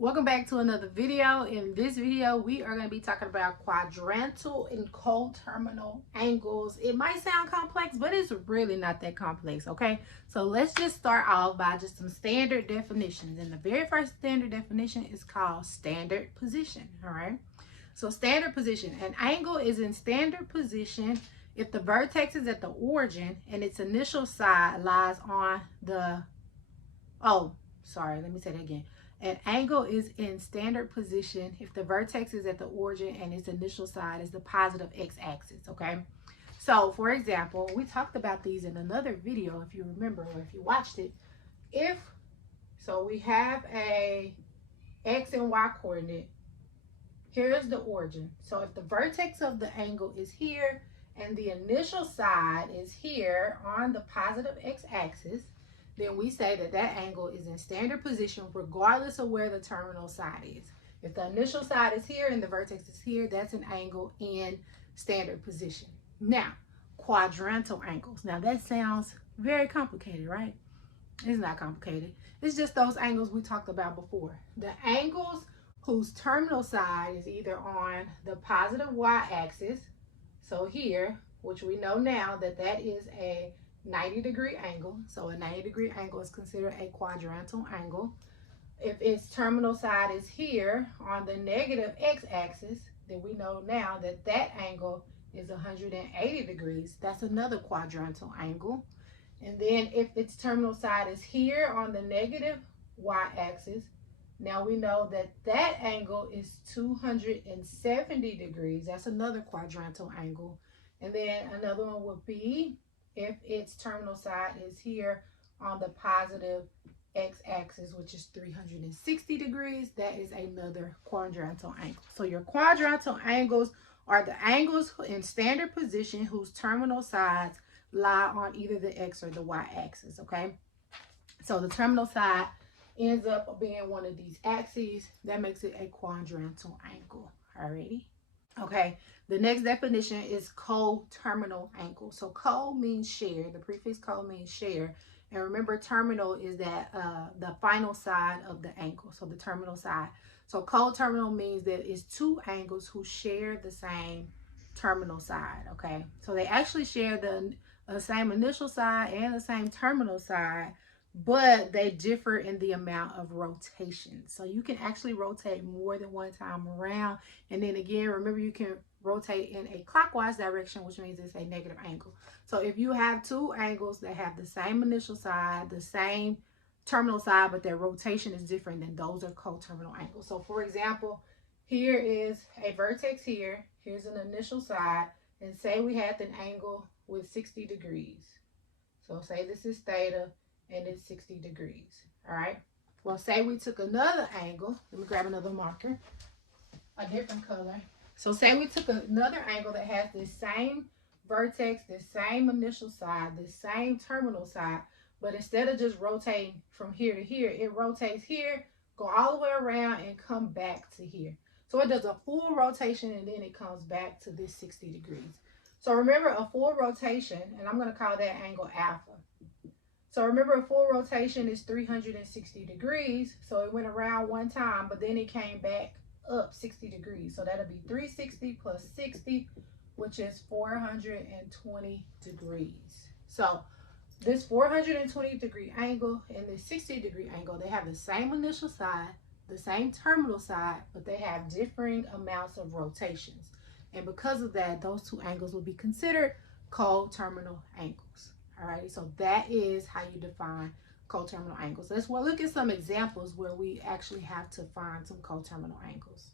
Welcome back to another video. In this video, we are going to be talking about quadrantal and coterminal angles. It might sound complex, but it's really not that complex, okay? So let's just start off by just some standard definitions. And the very first standard definition is called standard position, all right? So standard position, an angle is in standard position if the vertex is at the origin and its initial side lies on the, let me say that again. An angle is in standard position if the vertex is at the origin and its initial side is the positive x-axis, okay? So, for example, we talked about these in another video, if you remember, or if you watched it. So we have a x and y coordinate. Here's the origin. So if the vertex of the angle is here and the initial side is here on the positive x-axis, then we say that that angle is in standard position regardless of where the terminal side is. If the initial side is here and the vertex is here, that's an angle in standard position. Now, quadrantal angles. Now that sounds very complicated, right? It's not complicated. It's just those angles we talked about before. The angles whose terminal side is either on the positive y-axis, so here, which we know now that that is a 90-degree angle. So a 90-degree angle is considered a quadrantal angle. If its terminal side is here on the negative x-axis, then we know now that that angle is 180 degrees. That's another quadrantal angle. And then if its terminal side is here on the negative y-axis, now we know that that angle is 270 degrees. That's another quadrantal angle. And then another one would be if its terminal side is here on the positive x-axis, which is 360 degrees, that is another quadrantal angle. So your quadrantal angles are the angles in standard position whose terminal sides lie on either the x or the y-axis, okay? So the terminal side ends up being one of these axes. That makes it a quadrantal angle, alrighty? Okay, the next definition is coterminal angle. So co means share. The prefix co means share. And remember, terminal is that the final side of the angle. So the terminal side. So coterminal means that it's two angles who share the same terminal side. Okay, so they actually share the same initial side and the same terminal side, but they differ in the amount of rotation. So you can actually rotate more than one time around. And then again, remember, you can rotate in a clockwise direction, which means it's a negative angle. So if you have two angles that have the same initial side, the same terminal side, but their rotation is different, then those are coterminal angles. So for example, here is a vertex here. Here's an initial side. And say we had an angle with 60 degrees. So say this is theta, and it's 60 degrees, all right? Well, say we took another angle. Let me grab another marker, a different color. So say we took another angle that has this same vertex, this same initial side, this same terminal side, but instead of just rotating from here to here, it rotates here, go all the way around, and come back to here. So it does a full rotation, and then it comes back to this 60 degrees. So remember, a full rotation, and I'm going to call that angle alpha. So remember, a full rotation is 360 degrees. So it went around one time, but then it came back up 60 degrees. So that'll be 360 plus 60, which is 420 degrees. So this 420 degree angle and this 60 degree angle, they have the same initial side, the same terminal side, but they have differing amounts of rotations. And because of that, those two angles will be considered coterminal angles. All right, so that is how you define coterminal angles. Let's look at some examples where we actually have to find some coterminal angles.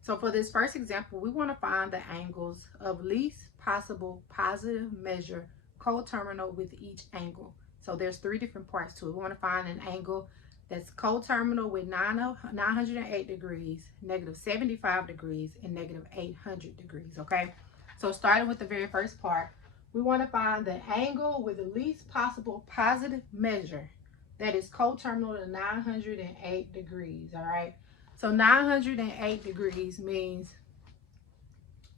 So for this first example, we want to find the angles of least possible positive measure coterminal with each angle. So there's three different parts to it. We want to find an angle that's coterminal with 908 degrees, negative 75 degrees, and negative 800 degrees, okay? So starting with the very first part, we want to find the angle with the least possible positive measure that is coterminal to 908 degrees, all right? So 908 degrees means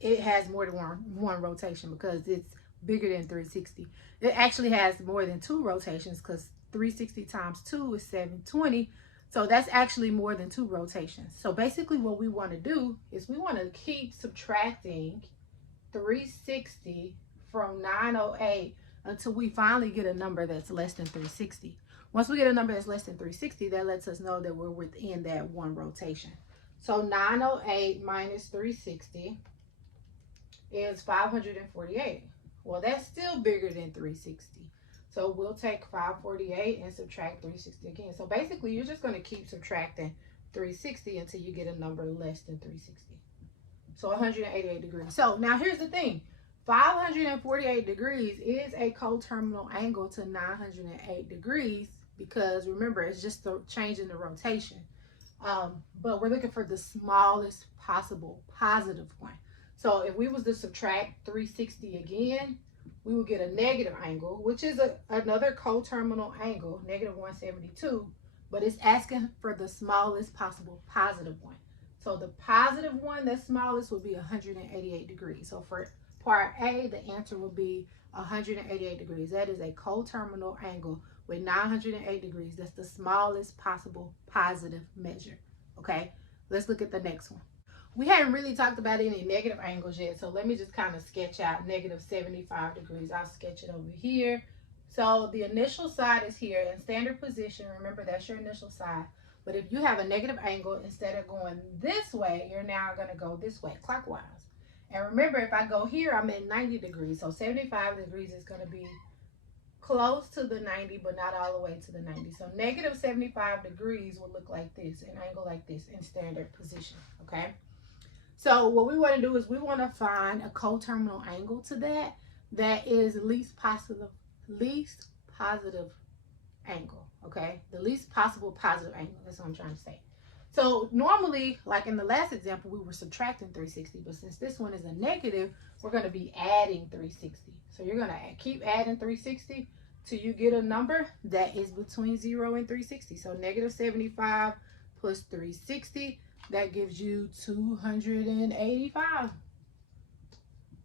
it has more than one rotation because it's bigger than 360. It actually has more than two rotations because 360 times 2 is 720. So that's actually more than 2 rotations. So basically what we want to do is we want to keep subtracting 360 from 908 until we finally get a number that's less than 360. Once we get a number that's less than 360, that lets us know that we're within that 1 rotation. So 908 minus 360 is 548. Well, that's still bigger than 360. So we'll take 548 and subtract 360 again. So basically, you're just going to keep subtracting 360 until you get a number less than 360. So 188 degrees. So now here's the thing. 548 degrees is a coterminal angle to 908 degrees because remember, it's just the change in the rotation. But we're looking for the smallest possible positive one. So if we was to subtract 360 again, we will get a negative angle, which is another coterminal angle, negative 172, but it's asking for the smallest possible positive one. So the positive one, the smallest, would be 188 degrees. So for part A, the answer will be 188 degrees. That is a coterminal angle with 908 degrees. That's the smallest possible positive measure. Okay, let's look at the next one. We haven't really talked about any negative angles yet, so let me just kind of sketch out negative 75 degrees. I'll sketch it over here. So the initial side is here in standard position. Remember, that's your initial side. But if you have a negative angle, instead of going this way, you're now going to go this way, clockwise. And remember, if I go here, I'm at 90 degrees. So 75 degrees is going to be close to the 90, but not all the way to the 90. So negative 75 degrees will look like this, an angle like this in standard position, okay? So what we want to do is we want to find a coterminal angle to that is least positive angle, okay? The least possible positive angle. That's what I'm trying to say. So normally, like in the last example, we were subtracting 360, but since this one is a negative, we're going to be adding 360. So you're going to keep adding 360 till you get a number that is between 0 and 360. So negative 75 plus 360, that gives you 285.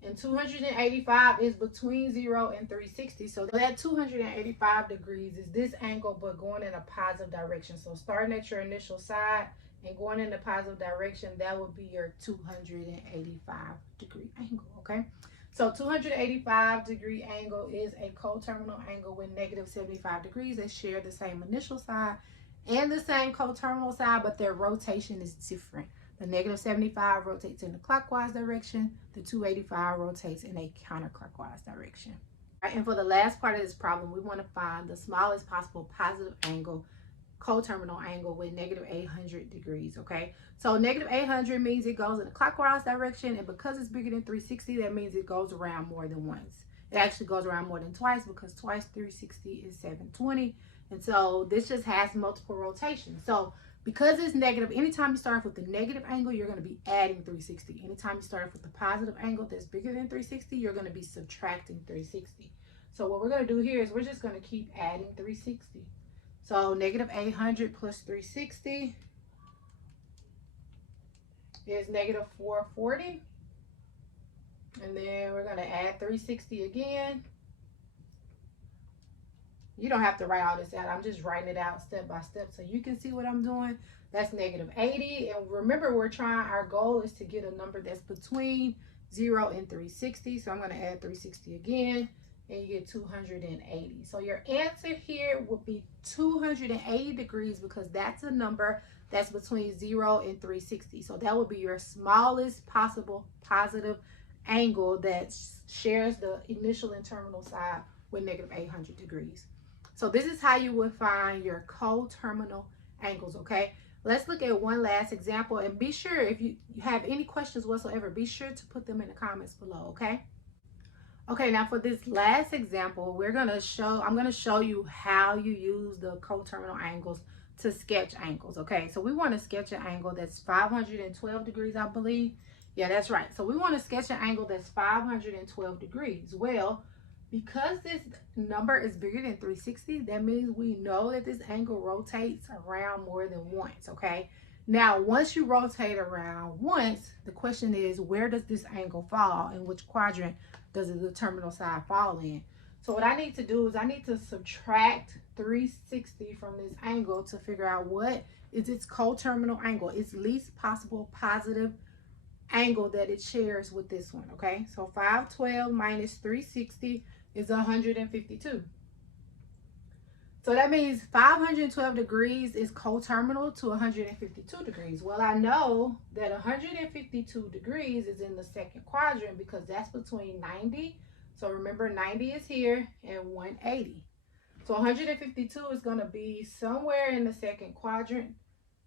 And 285 is between 0 and 360. So that 285 degrees is this angle, but going in a positive direction. So starting at your initial side and going in the positive direction, that would be your 285 degree angle, okay? So 285 degree angle is a coterminal angle with negative 75 degrees. They share the same initial side and the same coterminal side, but their rotation is different. The negative 75 rotates in the clockwise direction. The 285 rotates in a counterclockwise direction. All right, and for the last part of this problem, we want to find the smallest possible positive angle, coterminal angle with negative 800 degrees, okay? So negative 800 means it goes in the clockwise direction, and because it's bigger than 360, that means it goes around more than once. It actually goes around more than twice because twice 360 is 720. And so this just has multiple rotations. So because it's negative, anytime you start off with the negative angle, you're going to be adding 360. Anytime you start off with the positive angle that's bigger than 360, you're going to be subtracting 360. So what we're going to do here is we're just going to keep adding 360. So negative 800 plus 360 is negative 440. And then we're going to add 360 again. You don't have to write all this out. I'm just writing it out step by step so you can see what I'm doing. That's negative 80. And remember, our goal is to get a number that's between 0 and 360. So I'm going to add 360 again, and you get 280. So your answer here would be 280 degrees because that's a number that's between 0 and 360. So that would be your smallest possible positive angle that shares the initial and terminal side with negative 800 degrees. So this is how you would find your coterminal angles, okay? Let's look at one last example, and be sure if you have any questions whatsoever, be sure to put them in the comments below, okay? Okay, now for this last example, I'm going to show you how you use the coterminal angles to sketch angles, okay? So we want to sketch an angle that's 512 degrees, I believe. Yeah, that's right. So we want to sketch an angle that's 512 degrees. Well, because this number is bigger than 360, that means we know that this angle rotates around more than once, okay? Now, once you rotate around once, the question is, where does this angle fall? In which quadrant does the terminal side fall in? So what I need to do is I need to subtract 360 from this angle to figure out what is its coterminal angle, its least possible positive angle that it shares with this one, okay? So 512 minus 360 is 152. So that means 512 degrees is coterminal to 152 degrees. Well, I know that 152 degrees is in the second quadrant because that's between 90. So remember, 90 is here and 180. So 152 is going to be somewhere in the second quadrant.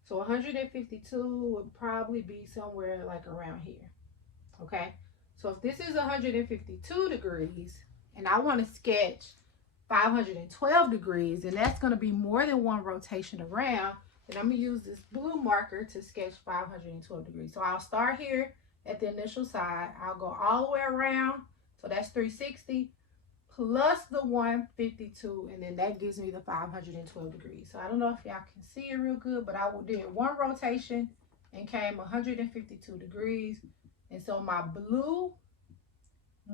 So 152 would probably be somewhere like around here. Okay. So if this is 152 degrees and I want to sketch 512 degrees, and that's going to be more than one rotation around, then I'm going to use this blue marker to sketch 512 degrees. So I'll start here at the initial side. I'll go all the way around. So that's 360 plus the 152, and then that gives me the 512 degrees. So I don't know if y'all can see it real good, but I did one rotation and came 152 degrees. And so my blue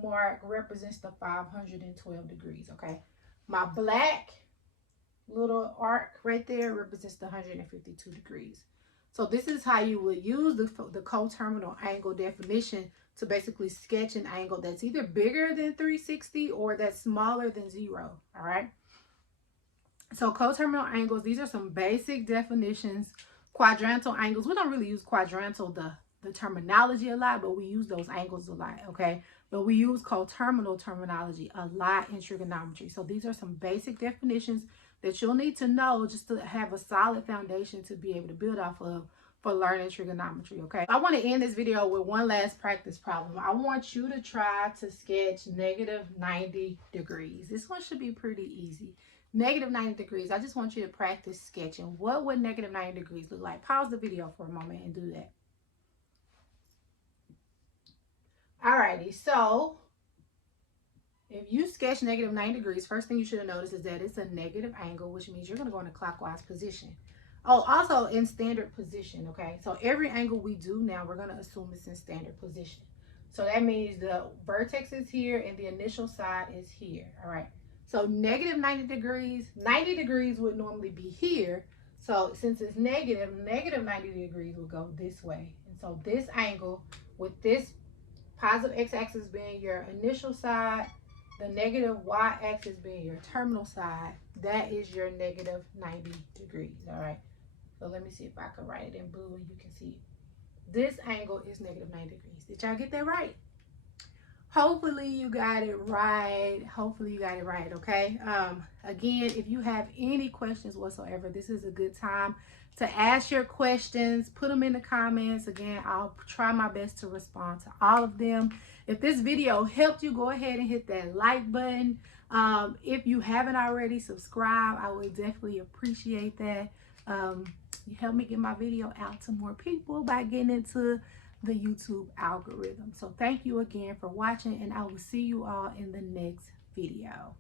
mark represents the 512 degrees, okay? My black little arc right there represents the 152 degrees. So this is how you would use the coterminal angle definition to basically sketch an angle that's either bigger than 360 or that's smaller than 0, all right? So coterminal angles, these are some basic definitions. Quadrantal angles, we don't really use quadrantal, the terminology a lot, but we use those angles a lot, okay? But we use coterminal terminology a lot in trigonometry. So these are some basic definitions that you'll need to know just to have a solid foundation to be able to build off of for learning trigonometry, okay? I want to end this video with one last practice problem. I want you to try to sketch -90 degrees. This one should be pretty easy. -90 degrees. I just want you to practice sketching. What would -90 degrees look like? Pause the video for a moment and do that. Alrighty, so if you sketch -90 degrees, first thing you should have noticed is that it's a negative angle, which means you're going to go in a clockwise position. Oh, also in standard position, okay? So every angle we do now, we're going to assume it's in standard position. So that means the vertex is here and the initial side is here, all right? So -90 degrees, 90 degrees would normally be here. So since it's negative, -90 degrees will go this way. And so this angle with this positive x-axis being your initial side, the negative y-axis being your terminal side, that is your -90 degrees, all right? So let me see if I can write it in blue and you can see it. This angle is -90 degrees. Did y'all get that right? Hopefully you got it right. Hopefully you got it right, okay? Again, if you have any questions whatsoever, this is a good time to ask your questions. Put them in the comments. Again, I'll try my best to respond to all of them. If this video helped you, go ahead and hit that like button. If you haven't already, subscribe. I would definitely appreciate that. You help me get my video out to more people by getting into the YouTube algorithm. So thank you again for watching, and I will see you all in the next video.